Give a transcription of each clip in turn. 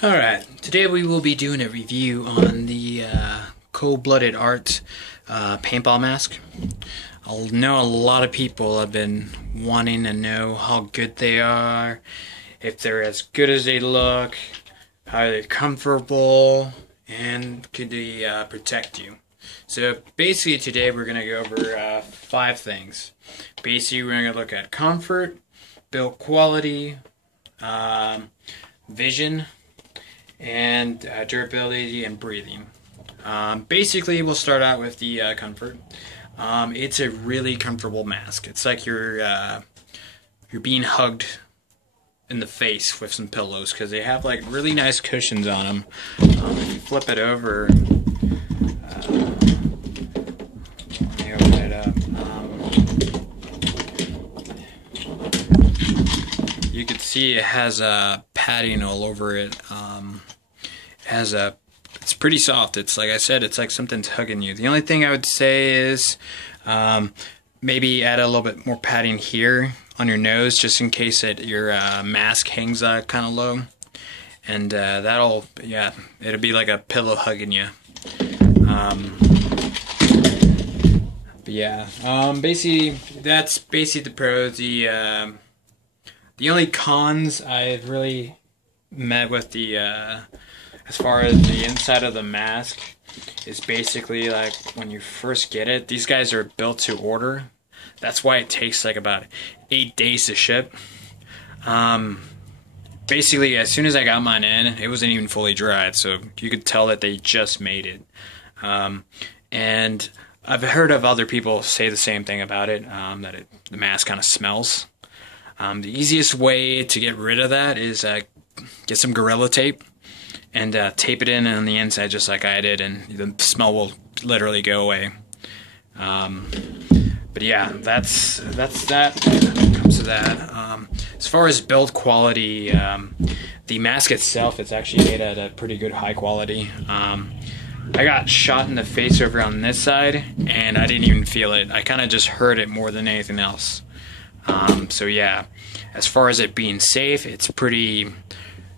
Alright, today we will be doing a review on the Cold-Blooded Art paintball mask. I know a lot of people have been wanting to know how good they are, if they're as good as they look, how they're comfortable, and could they protect you. So basically today we're going to go over 5 things. Basically we're going to look at comfort, build quality, vision, and durability and breathing. Basically, we'll start out with the comfort. It's a really comfortable mask. It's like you're being hugged in the face with some pillows because they have like really nice cushions on them. If you flip it over, let me open it up. You can see it has a padding all over it. It's pretty soft. It's like I said, it's like something's hugging you. The only thing I would say is maybe add a little bit more padding here on your nose, just in case that your mask hangs kind of low, and it'll be like a pillow hugging you. Basically that's basically the pros. The only cons I've really met with the as far as the inside of the mask is basically like when you first get it, these guys are built to order. That's why it takes like about 8 days to ship. Basically, as soon as I got mine in, it wasn't even fully dried, so you could tell that they just made it. And I've heard of other people say the same thing about it, the mask kind of smells. The easiest way to get rid of that is get some Gorilla Tape and tape it in on the inside just like I did, and the smell will literally go away. But yeah, that's that when it comes to that. As far as build quality, the mask itself, it's actually made at a pretty good high quality. I got shot in the face over on this side, and I didn't even feel it. I kind of just heard it more than anything else. So yeah, as far as it being safe, it's pretty,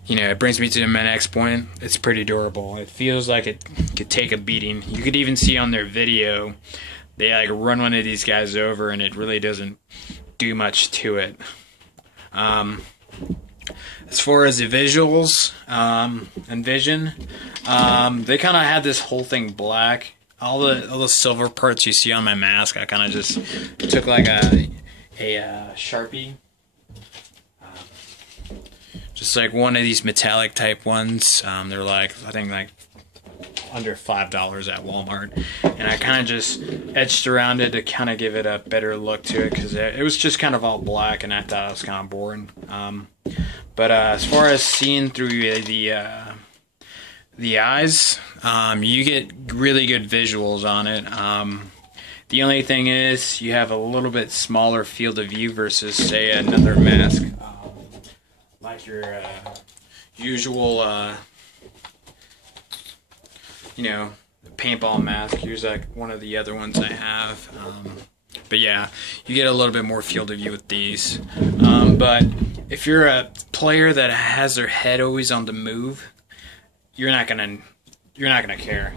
it brings me to my next point. It's pretty durable. It feels like it could take a beating. You could even see on their video, they like run one of these guys over and it really doesn't do much to it. As far as the visuals and vision, they kind of had this whole thing black. All the silver parts you see on my mask, I kind of just took like a Sharpie, just like one of these metallic type ones. They're like, I think like under $5 at Walmart, and I kind of just etched around it to kind of give it a better look to it, because it was just kind of all black and I thought it was kind of boring. But as far as seeing through the eyes, you get really good visuals on it. The only thing is you have a little bit smaller field of view versus, say, another mask, like your usual, paintball mask. Here's like one of the other ones I have. But yeah, you get a little bit more field of view with these. But if you're a player that has their head always on the move, you're not gonna care.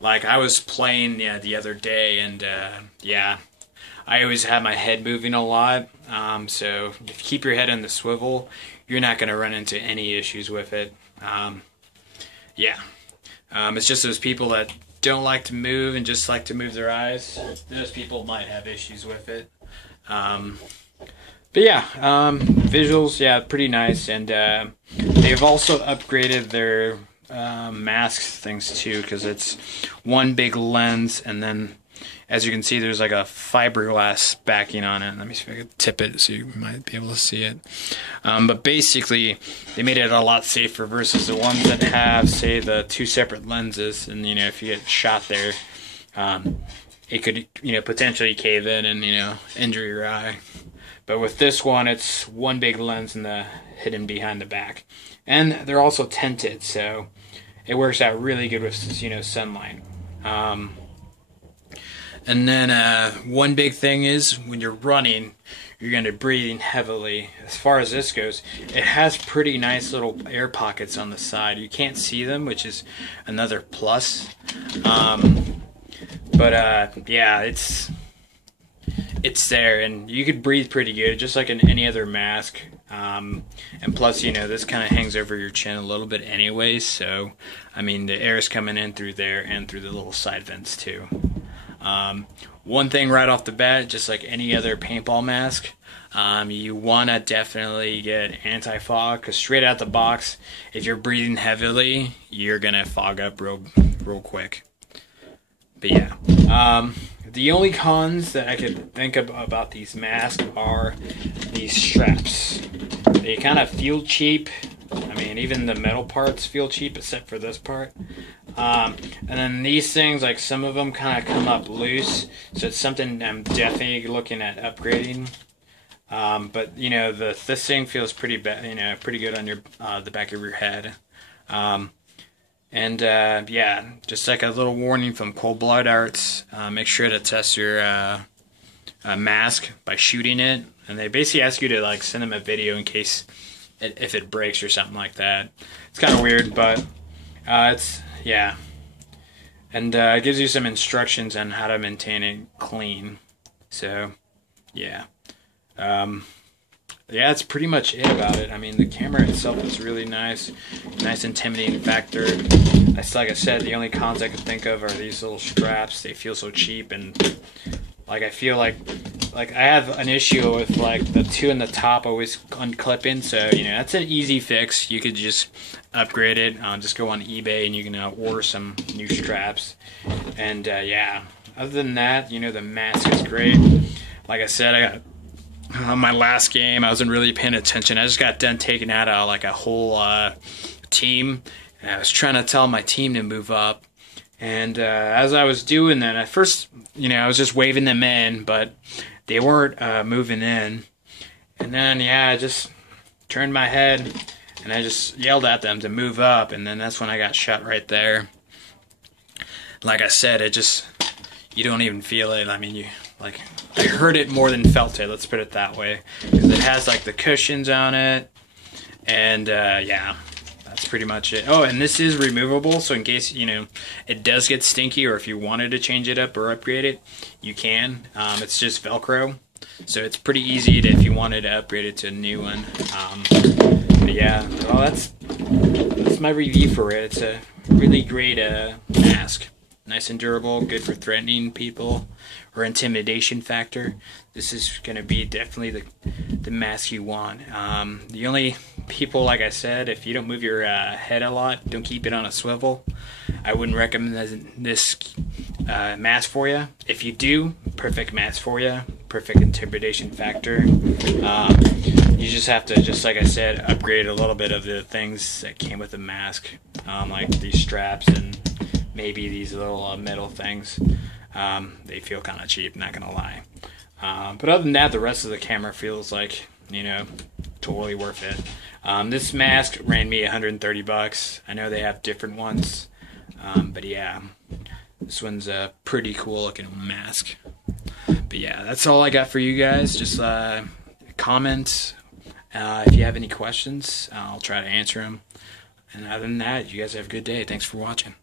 Like I was playing the other day, and I always have my head moving a lot. So if you keep your head on the swivel, you're not going to run into any issues with it. It's just those people that don't like to move and just like to move their eyes. Those people might have issues with it. Visuals, pretty nice, and they've also upgraded their masks things too, because it's one big lens, and then as you can see there's like a fiberglass backing on it. Let me see if I can tip it so you might be able to see it. But basically they made it a lot safer versus the ones that have, say, the 2 separate lenses, and if you get shot there, it could potentially cave in and injure your eye. But with this one, it's one big lens and hidden behind the back, and they're also tinted, so it works out really good with sunlight. And then one big thing is when you're running, you're going to be breathing heavily. As far as this goes, it has pretty nice little air pockets on the side. You can't see them, which is another plus. Yeah, it's there, and you could breathe pretty good, just like in any other mask. And plus, you know, this kind of hangs over your chin a little bit anyway, so I mean the air is coming in through there and through the little side vents too. One thing right off the bat, just like any other paintball mask, you want to definitely get anti-fog, because straight out the box, if you're breathing heavily, you're gonna fog up real quick. But yeah, the only cons that I could think of about these masks are these straps. They kind of feel cheap. I mean, even the metal parts feel cheap, except for this part. And then these things, like some of them kind of come up loose, so it's something I'm definitely looking at upgrading. But you know, this thing feels pretty pretty good on your the back of your head. Yeah, just like a little warning from Cold Blood Arts, make sure to test your mask by shooting it, and they basically ask you to like send them a video in case if it breaks or something like that. It's kind of weird, but yeah, and it gives you some instructions on how to maintain it clean. So yeah. Yeah, that's pretty much it about it. I mean, the camera itself is really nice intimidating factor. Like I said, the only cons I could think of are these little straps. They feel so cheap, and like I feel like I have an issue with like the two in the top always unclipping. So you know, that's an easy fix. You could just upgrade it. Just go on eBay and you can order some new straps. And yeah, other than that, you know, the mask is great. Like I said, I got. On my last game, I wasn't really paying attention. I just got done taking out like a whole team, and I was trying to tell my team to move up. And as I was doing that, at first, you know, I was just waving them in, but they weren't moving in. And then, yeah, I just turned my head and I just yelled at them to move up, and then that's when I got shot right there. Like I said, you don't even feel it. I mean, I heard it more than felt it, let's put it that way. Because it has like the cushions on it. And yeah, that's pretty much it. Oh, and this is removable, so in case, you know, it does get stinky, or if you wanted to change it up or upgrade it, you can. It's just Velcro. So it's pretty easy if you wanted to upgrade it to a new one. But yeah, well, that's my review for it. It's a really great mask. Nice and durable, good for threatening people or intimidation factor. This is going to be definitely the mask you want. The only people, like I said, if you don't move your head a lot, don't keep it on a swivel, I wouldn't recommend this mask for you. If you do, perfect mask for you, perfect intimidation factor. You just have to, just like I said, upgrade a little bit of the things that came with the mask, like these straps and maybe these little metal things. They feel kind of cheap, not gonna lie. But other than that, the rest of the camera feels like, you know, totally worth it. This mask ran me $130. I know they have different ones, but yeah, this one's a pretty cool looking mask. But yeah, that's all I got for you guys. Just comment if you have any questions. I'll try to answer them. And other than that, you guys have a good day. Thanks for watching.